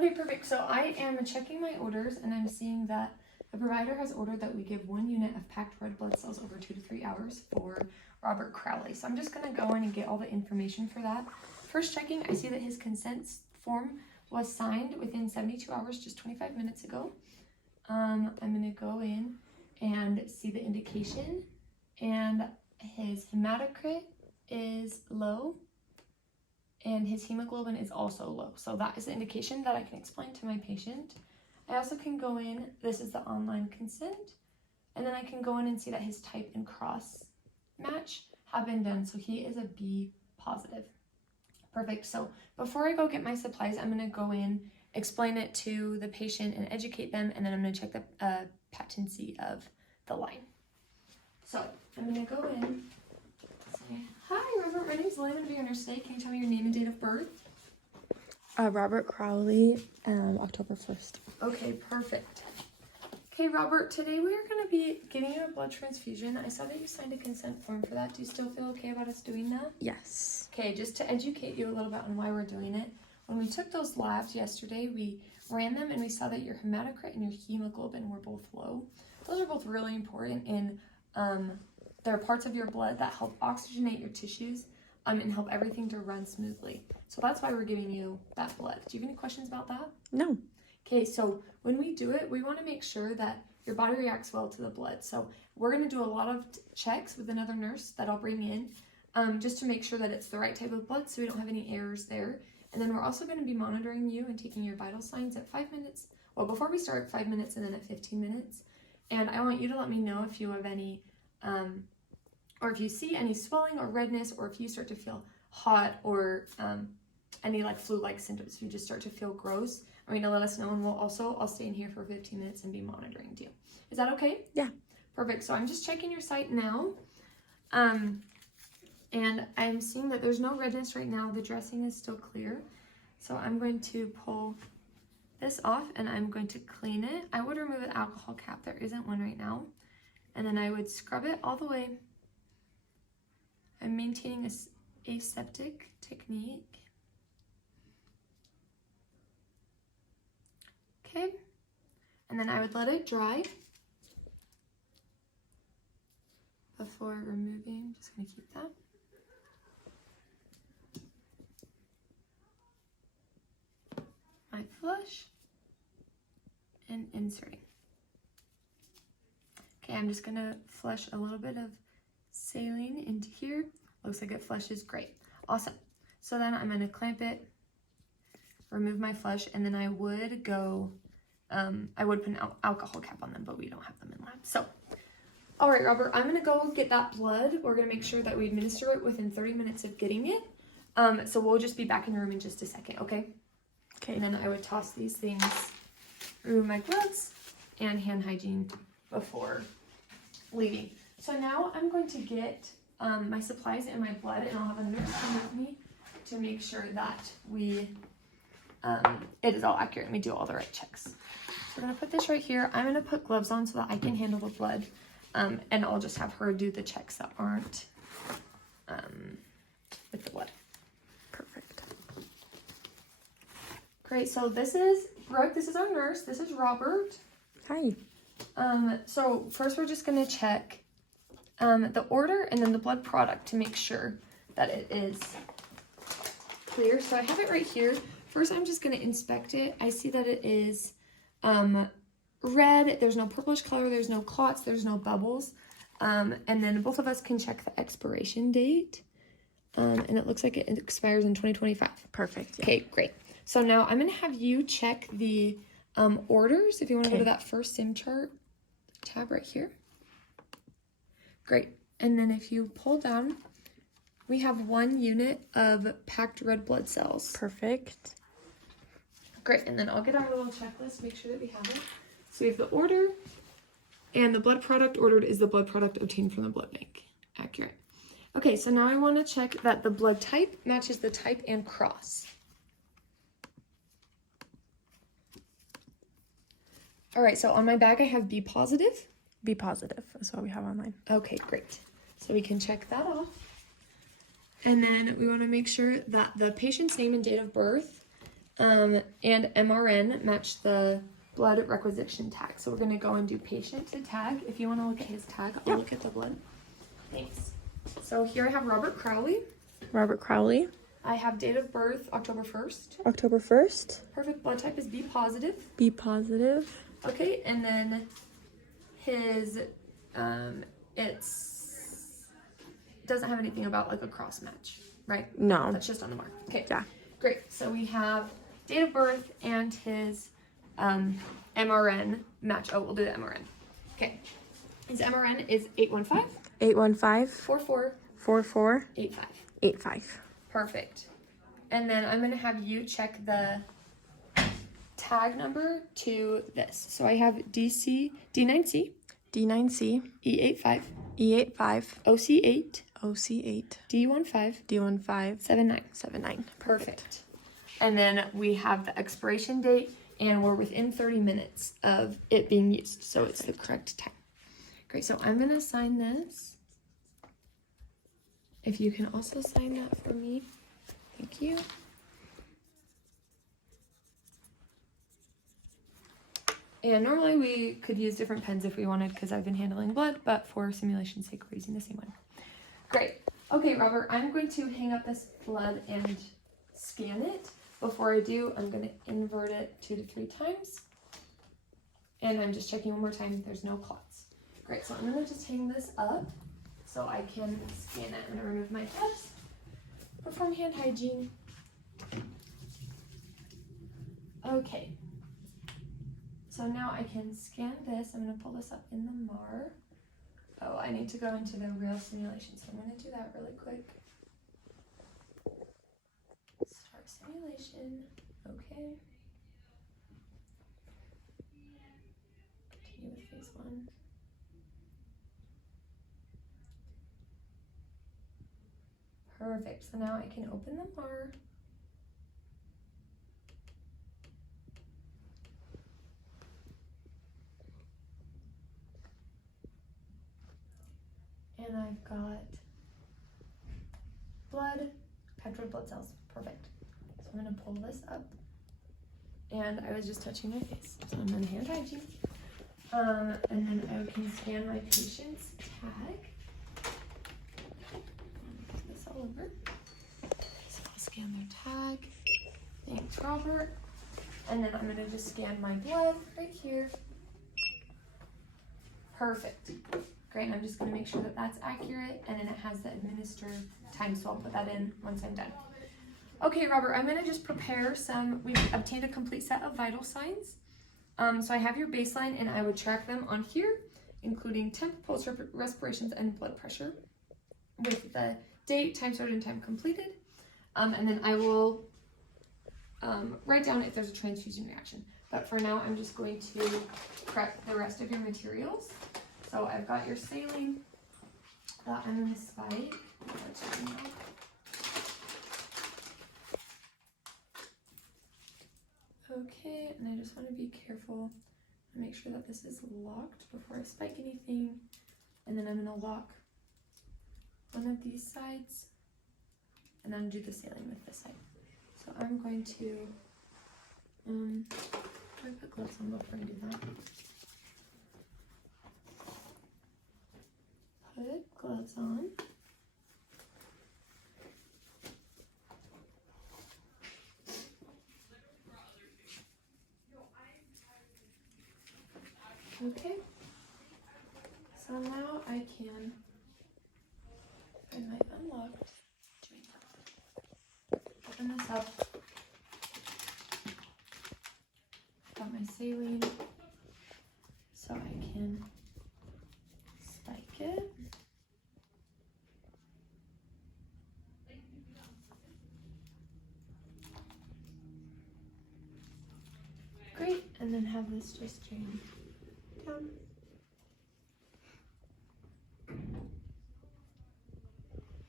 Okay, perfect. So I am checking my orders and I'm seeing that the provider has ordered that we give 1 unit of packed red blood cells over 2 to 3 hours for Robert Crowley. So I'm just going to go in and get all the information for that. First checking, I see that his consent form was signed within 72 hours, just 25 minutes ago. I'm going to go in and see the indication, and his hematocrit is low and his hemoglobin is also low. So that is the indication that I can explain to my patient. I also can go in, this is the online consent, and then I can go in and see that his type and cross match have been done. So he is a B positive. Perfect. So before I go get my supplies, I'm going to go in, explain it to the patient and educate them, and then I'm going to check the patency of the line. So I'm going to go in, say, hi Robert, my name is Lynn, I'm going to be your nurse today. Can you tell me your name and date of birth? Robert Crowley, October 1st. Okay, perfect. Okay, Robert, today we are going to be giving you a blood transfusion. I saw that you signed a consent form for that. Do you still feel okay about us doing that? Yes. Okay, just to educate you a little bit on why we're doing it. When we took those labs yesterday, we ran them and we saw that your hematocrit and your hemoglobin were both low. Those are both really important, and they're parts of your blood that help oxygenate your tissues and help everything to run smoothly. So that's why we're giving you that blood. Do you have any questions about that? No. Okay, so when we do it, we want to make sure that your body reacts well to the blood. So we're going to do a lot of checks with another nurse that I'll bring in just to make sure that it's the right type of blood so we don't have any errors there. And then we're also going to be monitoring you and taking your vital signs at 5 minutes. Well, before we start, 5 minutes, and then at 15 minutes. And I want you to let me know if you have any, or if you see any swelling or redness, or if you start to feel hot or any like flu-like symptoms. If you just start to feel gross, I mean, to let us know, and I'll stay in here for 15 minutes and be monitoring you. Is that okay? Yeah. Perfect. So I'm just checking your site now. And I'm seeing that there's no redness right now. The dressing is still clear. So I'm going to pull this off and I'm going to clean it. I would remove an alcohol cap. There isn't one right now. And then I would scrub it all the way. I'm maintaining this aseptic technique. Okay. And then I would let it dry before removing. I'm just going to keep that. My flush and inserting. Okay, I'm just gonna flush a little bit of saline into here. Looks like it flushes great. Awesome. So then I'm gonna clamp it, remove my flush, and then I would go, I would put an alcohol cap on them, but we don't have them in lab. So, all right, Robert, I'm gonna go get that blood. We're gonna make sure that we administer it within 30 minutes of getting it. So we'll just be back in the room in just a second, okay? Okay. And then I would toss these things, remove my gloves, and hand hygiene before leaving. So now I'm going to get my supplies and my blood, and I'll have a nurse come with me to make sure that it is all accurate and we do all the right checks. So we're going to put this right here. I'm going to put gloves on so that I can handle the blood, and I'll just have her do the checks that aren't with the blood. Perfect. Great, so this is Brooke, this is our nurse, this is Robert. Hi. So first we're just gonna check the order and then the blood product to make sure that it is clear. So I have it right here. First I'm just gonna inspect it. I see that it is red, there's no purplish color, there's no clots, there's no bubbles. And then both of us can check the expiration date. And it looks like it expires in 2025. Perfect. Yeah. Okay, great. So now I'm going to have you check the orders. If you want to go to that first SIM chart tab right here. Great. And then if you pull down, we have 1 unit of packed red blood cells. Perfect. Great. And then I'll get our little checklist, make sure that we have it. So we have the order, and the blood product ordered is the blood product obtained from the blood bank. Accurate. Okay, so now I want to check that the blood type matches the type and cross. All right, so on my bag I have B positive. B positive is what we have online. Okay, great. So we can check that off. And then we want to make sure that the patient's name and date of birth and MRN match the blood requisition tag. So we're going to go and do patient to tag. If you want to look at his tag, I'll look at the blood. Thanks. So here I have Robert Crowley. Robert Crowley. I have date of birth October 1st. October 1st. Perfect. Blood type is B positive. B positive. Okay, and then his doesn't have anything about like a cross match, right? No. That's just on the mark. Okay. Yeah. Great. So we have date of birth and his MRN match. Oh, we'll do the MRN. Okay. His MRN is 815 815 44 44 85. 85. Perfect. And then I'm going to have you check the tag number to this. So I have D9C, D9C, E85, E85, OC8, OC8, D15, D15, 79. 79. Perfect. And then we have the expiration date, and we're within 30 minutes of it being used. So it's the correct time. Great. So I'm going to sign this. If you can also sign that for me. Thank you. And normally we could use different pens if we wanted because I've been handling blood, but for simulation's sake, we're using the same one. Great. Okay, Robert, I'm going to hang up this blood and scan it. Before I do, I'm going to invert it 2 to 3 times. And I'm just checking one more time. There's no clots. Great. So I'm going to just hang this up so I can scan it. I'm going to remove my gloves. Perform hand hygiene. Okay. So now I can scan this. I'm going to pull this up in the MAR. Oh, I need to go into the real simulation, so I'm going to do that really quick. Start simulation. Okay. Continue with phase 1. Perfect. So now I can open the MAR. And I've got blood, packed red blood cells. Perfect. So I'm going to pull this up. And I was just touching my face. So I'm going to hand hygiene. And then I can scan my patient's tag. Put this all over. So I'll scan their tag. Thanks, Robert. And then I'm going to just scan my blood right here. Perfect. Great, and I'm just going to make sure that that's accurate, and then it has the administer time, so I'll put that in once I'm done. Okay, Robert, I'm going to just prepare we've obtained a complete set of vital signs. So I have your baseline, and I would track them on here, including temp, pulse, respirations, and blood pressure, with the date, time started, and time completed. And then I will write down if there's a transfusion reaction. But for now, I'm just going to prep the rest of your materials. So I've got your saline that I'm going to spike. Okay, and I just want to be careful and make sure that this is locked before I spike anything. And then I'm going to lock one of these sides and then do the saline with this side. So I'm going to, do I put gloves on before I do that? Put gloves on. Okay. So now I can find my unlocked joint. Open this up. Got my saline so I can spike it. Great, and then have this just drain down.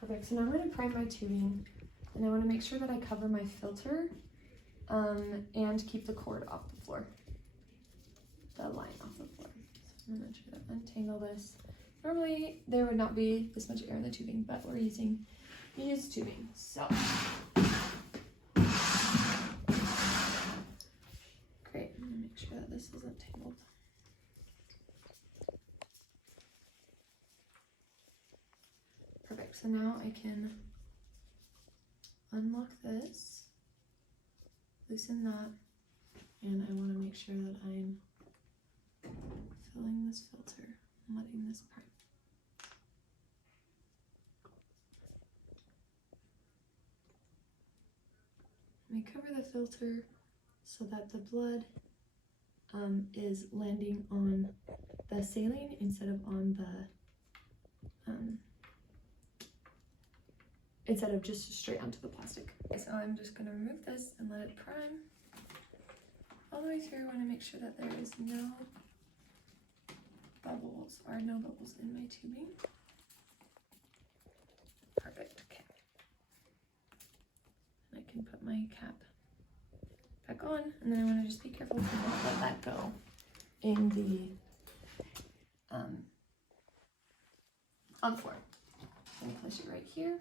Perfect, so now I'm going to prime my tubing, and I want to make sure that I cover my filter and keep the cord off the floor, the line off the floor. So I'm going to try to untangle this. Normally there would not be this much air in the tubing, but we're using used tubing, so. this isn't tangled. Perfect, so now I can unlock this, loosen that, and I want to make sure that I'm filling this filter and letting this prime. Let me cover the filter so that the blood is landing on the saline instead of on the instead of just straight onto the plastic. Okay, so I'm just going to remove this and let it prime all the way through. I want to make sure that there is no bubbles or no bubbles in my tubing. Perfect. Okay. And I can put my cap back on, and then I want to just be careful to not let that go in the on the floor. I'm going to place it right here.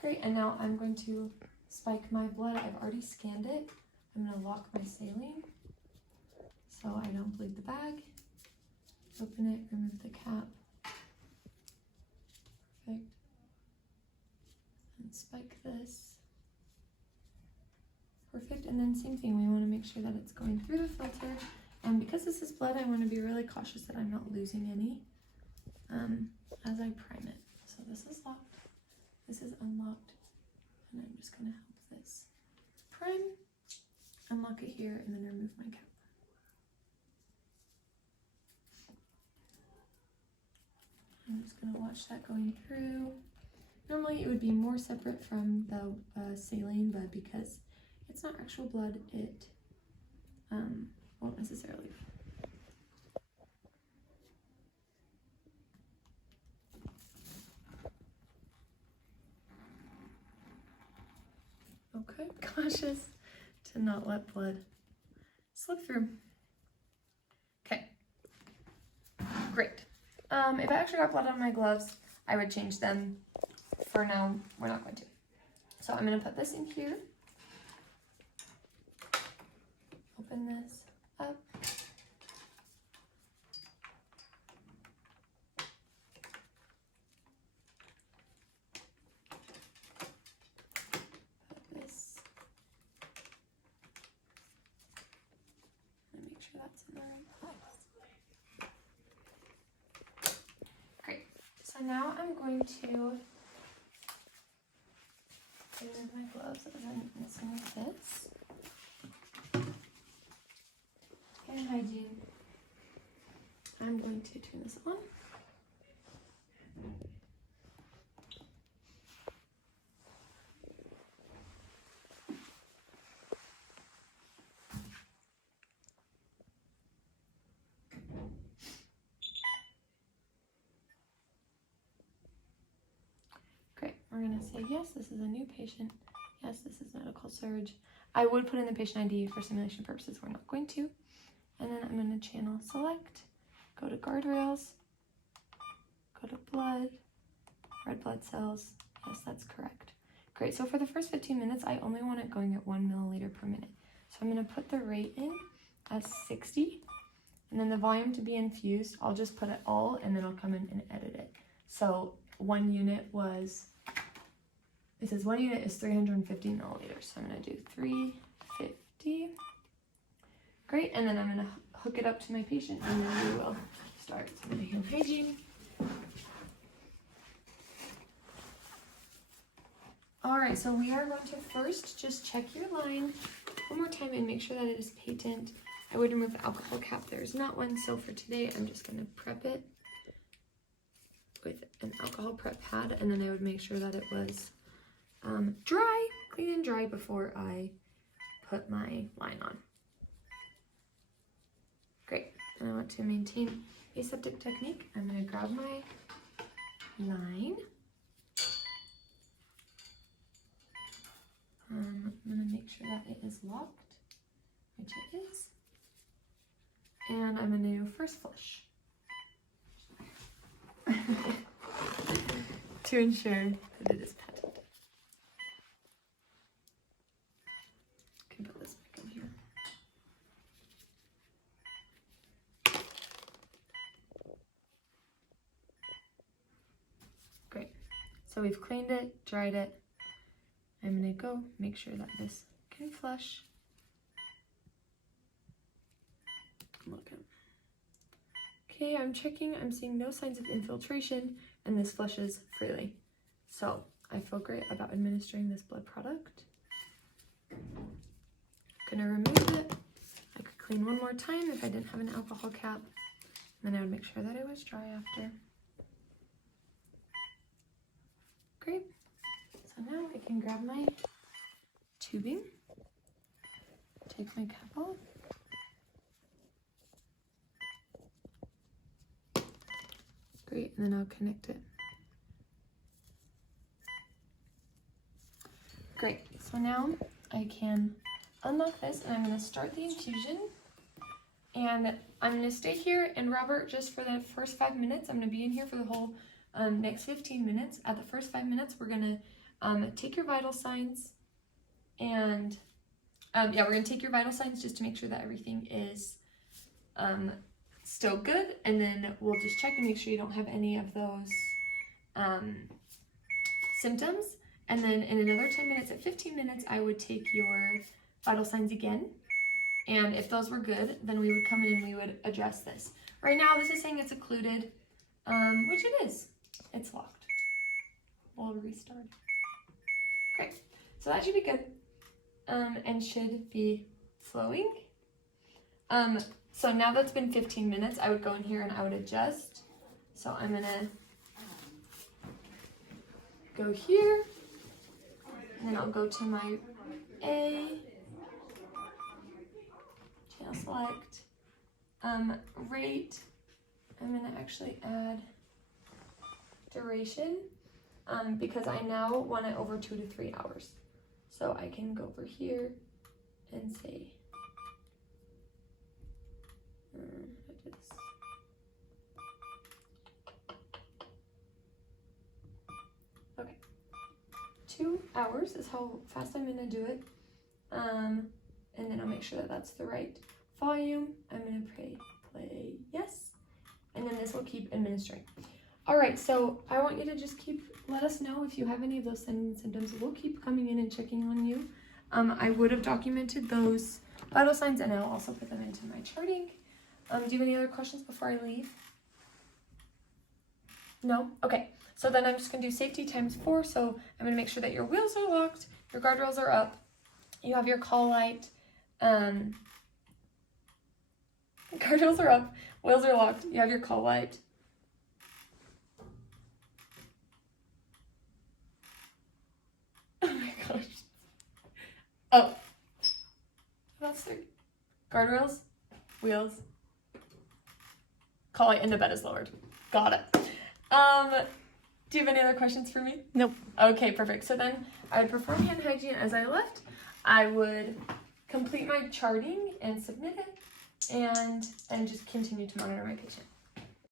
Great, and now I'm going to spike my blood. I've already scanned it. I'm going to lock my saline so I don't bleed the bag. Open it, remove the cap. Perfect. And spike this. Perfect, and then same thing, we want to make sure that it's going through the filter. And because this is blood, I want to be really cautious that I'm not losing any as I prime it. So this is locked, this is unlocked, and I'm just going to help this prime, unlock it here, and then remove my cap. I'm just going to watch that going through. Normally it would be more separate from the saline, but because it's not actual blood, it won't necessarily. Okay, cautious to not let blood slip through. Okay, great. If I actually got blood on my gloves, I would change them. For now, we're not going to. So I'm going to put this in here. Open this up. Put this. And make sure that's in the right place. Great. So now I'm going to remove my gloves as I'm messing with this. Hand hygiene. I'm going to turn this on. Great, we're going to say yes, this is a new patient. Yes, this is medical surge. I would put in the patient ID for simulation purposes. We're not going to. And then I'm going to channel select, go to guardrails, go to blood, red blood cells. Yes, that's correct. Great, so for the first 15 minutes, I only want it going at 1 milliliter per minute. So I'm going to put the rate in as 60, and then the volume to be infused, I'll just put it all, and then I'll come in and edit it. So one unit was, it says 1 unit is 350 milliliters. So I'm going to do 350. Great, and then I'm going to hook it up to my patient, and then we will start. So I'm going to hand hygiene. All right, so we are going to first just check your line one more time and make sure that it is patent. I would remove the alcohol cap. There is not one, so for today, I'm just going to prep it with an alcohol prep pad, and then I would make sure that it was dry, clean and dry before I put my line on. Great, and I want to maintain aseptic technique. I'm going to grab my line. I'm going to make sure that it is locked, which it is. And I'm going to do first flush. To ensure that it is patent. Can put this back in here. So we've cleaned it, dried it. I'm gonna go make sure that this can flush. Look at. Okay, I'm checking, I'm seeing no signs of infiltration, and this flushes freely. So I feel great about administering this blood product. Gonna remove it. I could clean one more time if I didn't have an alcohol cap. And then I would make sure that it was dry after. Great. So now I can grab my tubing, take my cap off. Great, and then I'll connect it. Great, so now I can unlock this and I'm gonna start the infusion. And I'm gonna stay here and Robert, just for the first 5 minutes, I'm gonna be in here for the whole next 15 minutes. At the first 5 minutes, we're gonna take your vital signs and we're gonna take your vital signs just to make sure that everything is still good, and then we'll just check and make sure you don't have any of those symptoms. And then in another 10 minutes, at 15 minutes, I would take your vital signs again. And if those were good, then we would come in and we would adjust this. Right now, this is saying it's occluded, which it is. It's locked. We'll restart. Great. So that should be good and should be flowing. So now that's been 15 minutes, I would go in here and I would adjust. So I'm gonna go here, and then I'll go to my A, channel select, rate. I'm gonna actually add duration because I now want it over 2 to 3 hours. So I can go over here and say, okay, 2 hours is how fast I'm gonna do it. And then I'll make sure that that's the right volume. I'm gonna play yes, and then this will keep administering. All right, so I want you to just let us know if you have any of those symptoms. We'll keep coming in and checking on you. I would have documented those vital signs, and I'll also put them into my charting. Do you have any other questions before I leave? No? Okay, so then I'm just gonna do safety times 4. So I'm gonna make sure that your wheels are locked, your guardrails are up, you have your call light, guardrails are up, wheels are locked, you have your call light. Oh my gosh. Oh, that's 3. Guardrails, wheels, call light, and the bed is lowered. Got it. Do you have any other questions for me? Nope. Okay, perfect. So then I would perform hand hygiene as I left. I would complete my charting and submit it, and just continue to monitor my patient.